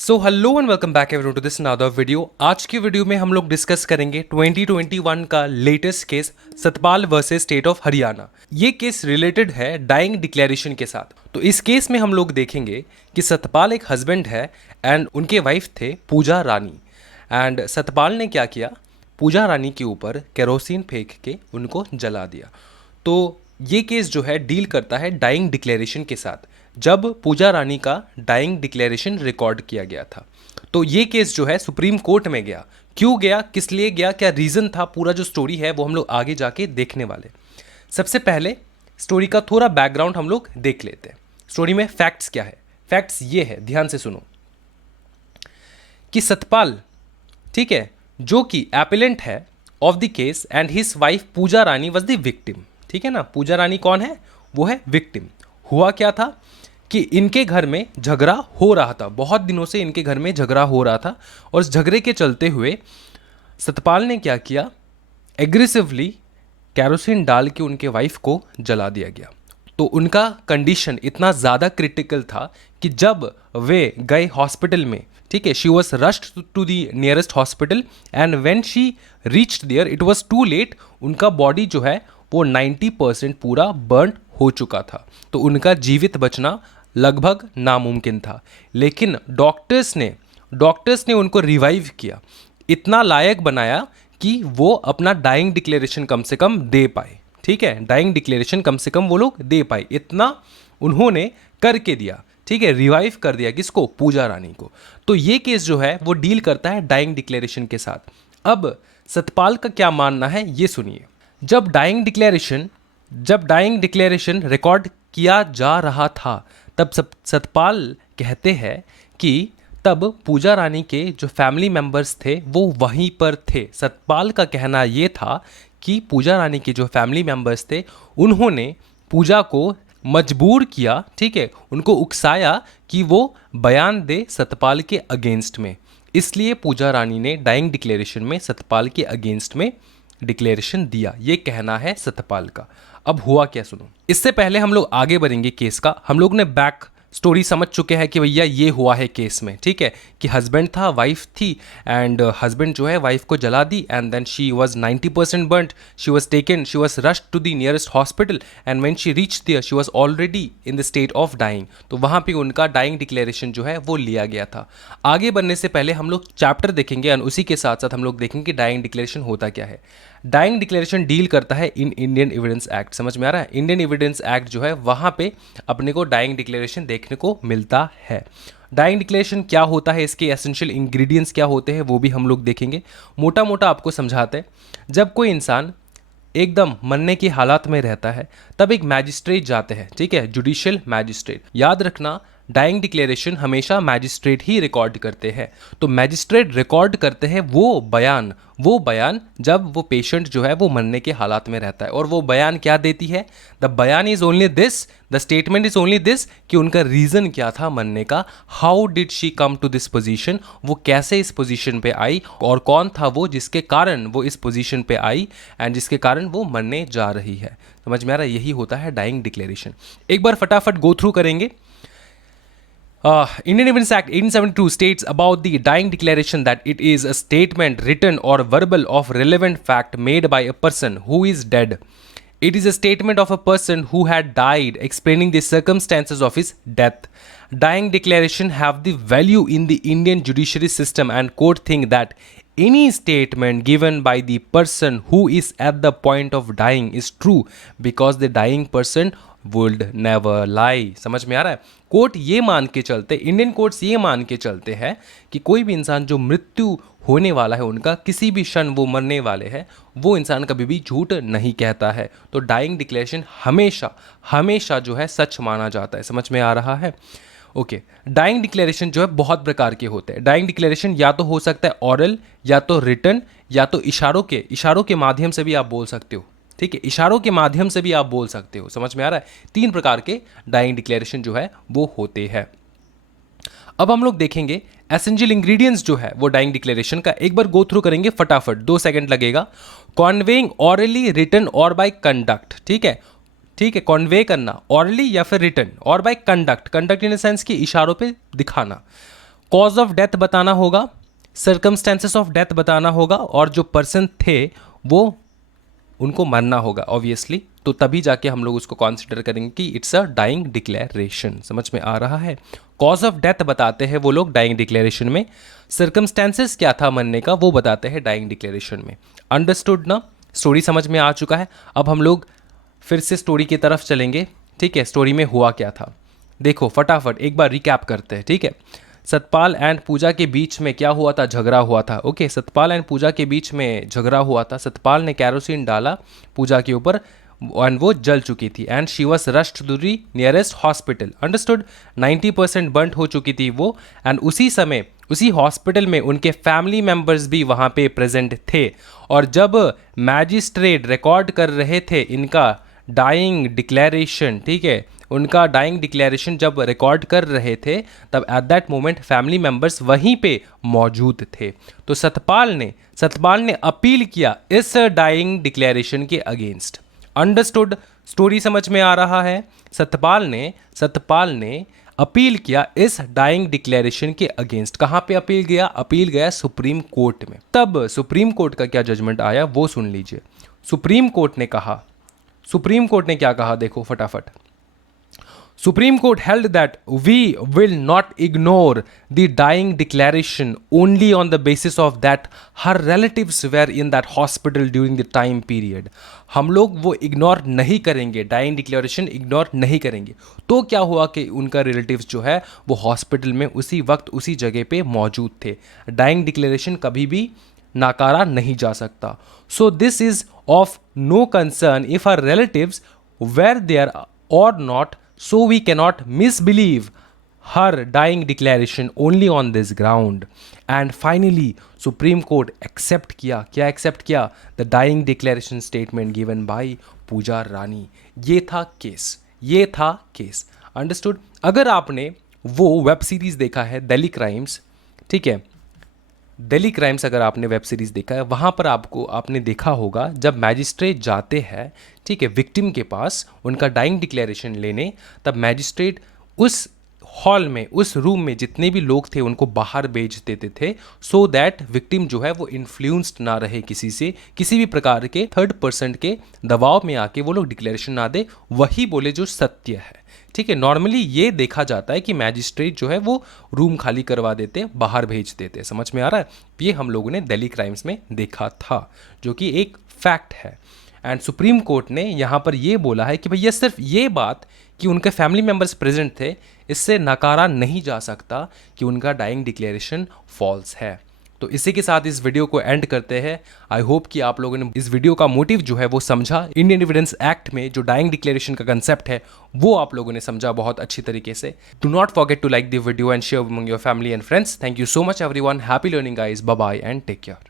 So hello and welcome back everyone to this another video. आज की video में हम लोग डिस्कस करेंगे 2021 का latest case Satpal versus state of Haryana. ये केस रिलेटेड है डाइंग डिक्लेरेशन के साथ। तो इस केस में हम लोग देखेंगे कि सतपाल एक हस्बैंड है एंड उनके वाइफ थे पूजा रानी। एंड सतपाल ने क्या किया, पूजा रानी के ऊपर केरोसिन फेंक के उनको जला दिया। तो ये केस जो है डील करता है डाइंग डिक्लेरेशन के साथ, जब पूजा रानी का डाइंग डिक्लेरेशन रिकॉर्ड किया गया था। तो ये केस जो है सुप्रीम कोर्ट में गया। क्यों गया, किस लिए गया, क्या रीज़न था, पूरा जो स्टोरी है वो हम लोग आगे जाके देखने वाले। सबसे पहले स्टोरी का थोड़ा बैकग्राउंड हम लोग देख लेते हैं। स्टोरी में फैक्ट्स क्या है। फैक्ट्स ये है, ध्यान से सुनो, कि सतपाल, ठीक है, जो कि एपिलेंट है of the case and his wife Pooja Rani was the victim. ठीक है ना, पूजा रानी कौन है, वो है विक्टिम। हुआ क्या था कि इनके घर में झगड़ा हो रहा था, बहुत दिनों से इनके घर में झगड़ा हो रहा था, और इस झगड़े के चलते हुए सतपाल ने क्या किया, एग्रेसिवली कैरोसिन डाल के उनके वाइफ को जला दिया गया। तो उनका कंडीशन इतना ज़्यादा क्रिटिकल था कि जब वे गए हॉस्पिटल में, ठीक है, she was rushed to the nearest hospital and when she reached there it was too late. उनका बॉडी जो है वो 90% पूरा बर्न हो चुका था। तो उनका जीवित बचना लगभग नामुमकिन था। लेकिन डॉक्टर्स ने उनको रिवाइव किया, इतना लायक बनाया कि वो अपना डाइंग डिक्लेरेशन कम से कम दे पाए। ठीक है, डाइंग डिक्लेरेशन कम से कम वो लोग दे पाए, इतना उन्होंने करके दिया। ठीक है, रिवाइव कर दिया किसको, पूजा रानी को। तो ये केस जो है वो डील करता है डाइंग डिक्लेरेशन के साथ। अब सतपाल का क्या मानना है ये सुनिए। जब डाइंग डिक्लेरेशन रिकॉर्ड किया जा रहा था तब सतपाल कहते हैं कि तब पूजा रानी के जो फैमिली मेंबर्स थे वो वहीं पर थे। सतपाल का कहना ये था कि पूजा रानी के जो फैमिली मेंबर्स थे उन्होंने पूजा को मजबूर किया, ठीक है, उनको उकसाया कि वो बयान दे सतपाल के अगेंस्ट में। इसलिए पूजा रानी ने डाइंग डिक्लेरेशन में सतपाल के अगेंस्ट में डिक्लेरेशन दिया, ये कहना है सतपाल का। अब हुआ क्या सुनो। इससे पहले हम लोग आगे बढ़ेंगे केस का, हम लोग ने बैक स्टोरी समझ चुके हैं कि भैया ये हुआ है केस में। ठीक है, कि हस्बैंड था, वाइफ थी, एंड हस्बैंड जो है वाइफ को जला दी and then she was 90% burned. She was rushed to the nearest hospital and when she reached there she was already in the state of dying. तो वहाँ पे उनका डाइंग डिक्लेरेशन जो है वो लिया गया था। आगे बढ़ने से पहले हम लोग चैप्टर देखेंगे और उसी के साथ साथ हम लोग देखेंगे कि डाइंग डिक्लेरेशन होता क्या है। डाइंग डिक्लेरेशन डील करता है इन इंडियन एविडेंस एक्ट। समझ में आ रहा है, इंडियन एविडेंस एक्ट जो है वहाँ पे अपने को डाइंग डिक्लेरेशन देखने को मिलता है। डाइंग डिक्लेरेशन क्या होता है, इसके एसेंशियल इंग्रेडिएंट्स क्या होते हैं वो भी हम लोग देखेंगे। मोटा मोटा आपको समझाते हैं। जब कोई इंसान एकदम मरने की हालात में रहता है तब एक मैजिस्ट्रेट जाते हैं, ठीक है, जुडिशियल मैजिस्ट्रेट। याद रखना, डाइंग डिक्लेरेशन हमेशा मैजिस्ट्रेट ही रिकॉर्ड करते हैं। तो मैजिस्ट्रेट रिकॉर्ड करते हैं वो बयान जब वो पेशेंट जो है वो मरने के हालात में रहता है। और वो बयान क्या देती है, द बयान is only this, the statement is only this, कि उनका रीज़न क्या था मरने का, how did she come to this position, वो कैसे इस पोजीशन पे आई और कौन था वो जिसके कारण वो इस पोजीशन पे आई एंड जिसके कारण वो मरने जा रही है। समझ में आ रहा है, यही होता है डाइंग डिक्लेरेशन। एक बार फटाफट गो थ्रू करेंगे। Indian Evidence Act 1872 states about the dying declaration that it is a statement written or verbal of relevant fact made by a person who is dead. It is a statement of a person who had died explaining the circumstances of his death. Dying declaration have the value in the Indian judiciary system and court think that any statement given by the person who is at the point of dying is true because the dying person would never lie. समझ में आ रहा है, court ये मान के चलते, Indian courts ये मान के चलते हैं कि कोई भी इंसान जो मृत्यु होने वाला है, उनका किसी भी क्षण वो मरने वाले हैं, वो इंसान कभी भी झूठ नहीं कहता है। तो डाइंग डिक्लेरेशन हमेशा जो है सच माना जाता है। समझ में आ रहा है, ओके। डाइंग डिक्लेरेशन जो है बहुत प्रकार के होते हैं। डाइंग डिक्लेरेशन या तो हो सकता है ऑरल, या तो रिटन, या तो इशारों के माध्यम से भी आप बोल सकते हो। ठीक है, इशारों के माध्यम से भी आप बोल सकते हो। समझ में आ रहा है, 3 प्रकार के डाइंग डिक्लेरेशन जो है वो होते हैं। अब हम लोग देखेंगे एसेंशियल इंग्रेडिएंट्स जो है वो डाइंग डिक्लेरेशन का, एक बार गो थ्रू करेंगे फटाफट, 2 सेकंड लगेगा। कॉन्वेइंग ऑरली, रिटन और बाय कंडक्ट। ठीक है, कॉन्वे करना ऑरली या फिर रिटन, और by conduct in the sense कि इशारों पे दिखाना। कॉज ऑफ डेथ बताना होगा, सर्कमस्टेंसेस ऑफ डेथ बताना होगा, और जो पर्सन थे वो उनको मरना होगा ऑब्वियसली। तो तभी जाके हम लोग उसको कंसिडर करेंगे कि इट्स अ डाइंग डिक्लेरेशन। समझ में आ रहा है? कॉज ऑफ डेथ बताते हैं वो लोग डाइंग डिक्लेरेशन में, सर्कमस्टेंसेस क्या था मरने का वो बताते हैं डाइंग डिक्लेरेशन में। अंडरस्टूड ना? स्टोरी समझ में आ चुका है। अब हम लोग फिर से स्टोरी की तरफ चलेंगे। ठीक है, स्टोरी में हुआ क्या था देखो फटाफट एक बार रिकैप करते हैं। ठीक है, सतपाल एंड पूजा के बीच में क्या हुआ था? झगड़ा हुआ था। ओके, सतपाल एंड पूजा के बीच में झगड़ा हुआ था। सतपाल ने कैरोसिन डाला पूजा के ऊपर एंड वो जल चुकी थी and she was rushed to the nearest hospital. Understood? 90% burnt हो चुकी थी वो, एंड उसी समय उसी हॉस्पिटल में उनके फैमिली मेंबर्स भी वहाँ पे प्रेजेंट थे। और जब मैजिस्ट्रेट रिकॉर्ड कर रहे थे इनका डाइंग डिक्लेरेशन, ठीक है, उनका डाइंग डिक्लेरेशन जब रिकॉर्ड कर रहे थे तब at that moment family members वहीं पे मौजूद थे। तो सतपाल ने अपील किया इस डाइंग डिक्लेरेशन के अगेंस्ट। अंडरस्टूड? स्टोरी समझ में आ रहा है? सतपाल ने अपील किया इस डाइंग डिक्लेरेशन के अगेंस्ट। कहां पे अपील गया? अपील गया सुप्रीम कोर्ट में। तब सुप्रीम कोर्ट का क्या जजमेंट आया वो सुन लीजिए। सुप्रीम कोर्ट ने क्या कहा देखो फटाफट। Supreme Court held that we will not ignore the dying declaration only on the basis of that her relatives were in that hospital during the time period. हम लोग वो इग्नोर नहीं करेंगे, डाइंग डिक्लेरेशन इग्नोर नहीं करेंगे। तो क्या हुआ कि उनका रिलेटिव्स जो है वो हॉस्पिटल में उसी वक्त उसी जगह पे मौजूद थे। डाइंग डिक्लेरेशन कभी भी नकारा नहीं जा सकता। So this is of no concern if are relatives were there और not, so we cannot misbelieve her dying declaration only on this ground. And finally Supreme Court accept किया, क्या accept किया? The dying declaration statement given by पूजा रानी। ये था case. Understood? अगर आपने वो web series देखा है दिल्ली क्राइम्स, ठीक है, दिल्ली क्राइम्स अगर आपने वेब सीरीज़ देखा है वहाँ पर आपने देखा होगा जब मैजिस्ट्रेट जाते हैं, ठीक है, विक्टिम के पास उनका डाइंग डिक्लेरेशन लेने, तब मैजिस्ट्रेट उस हॉल में उस रूम में जितने भी लोग थे उनको बाहर भेज देते थे सो दैट विक्टिम जो है वो इन्फ्लुएंस्ड ना रहे किसी से, किसी भी प्रकार के थर्ड पर्सन के दबाव में आके वो लोग डिक्लेरेशन ना दे, वही बोले जो सत्य है। ठीक है, नॉर्मली ये देखा जाता है कि मैजिस्ट्रेट जो है वो रूम खाली करवा देते, बाहर भेज देते। समझ में आ रहा है? ये हम लोगों ने दिल्ली क्राइम्स में देखा था, जो कि एक फैक्ट है। एंड सुप्रीम कोर्ट ने यहाँ पर ये बोला है कि भैया सिर्फ ये बात कि उनके फैमिली मेंबर्स प्रेजेंट थे इससे नकारा नहीं जा सकता कि उनका डाइंग डिक्लेरेशन फॉल्स है। तो इसी के साथ इस वीडियो को एंड करते हैं। आई होप कि आप लोगों ने इस वीडियो का मोटिव जो है वो समझा। इंडियन एविडेंस एक्ट में जो डाइंग डिक्लेरेशन का कंसेप्ट है वो आप लोगों ने समझा बहुत अच्छी तरीके से। Do not forget to like the video and share among your family and friends. Thank you so much everyone. Happy learning guys. Bye bye and take care.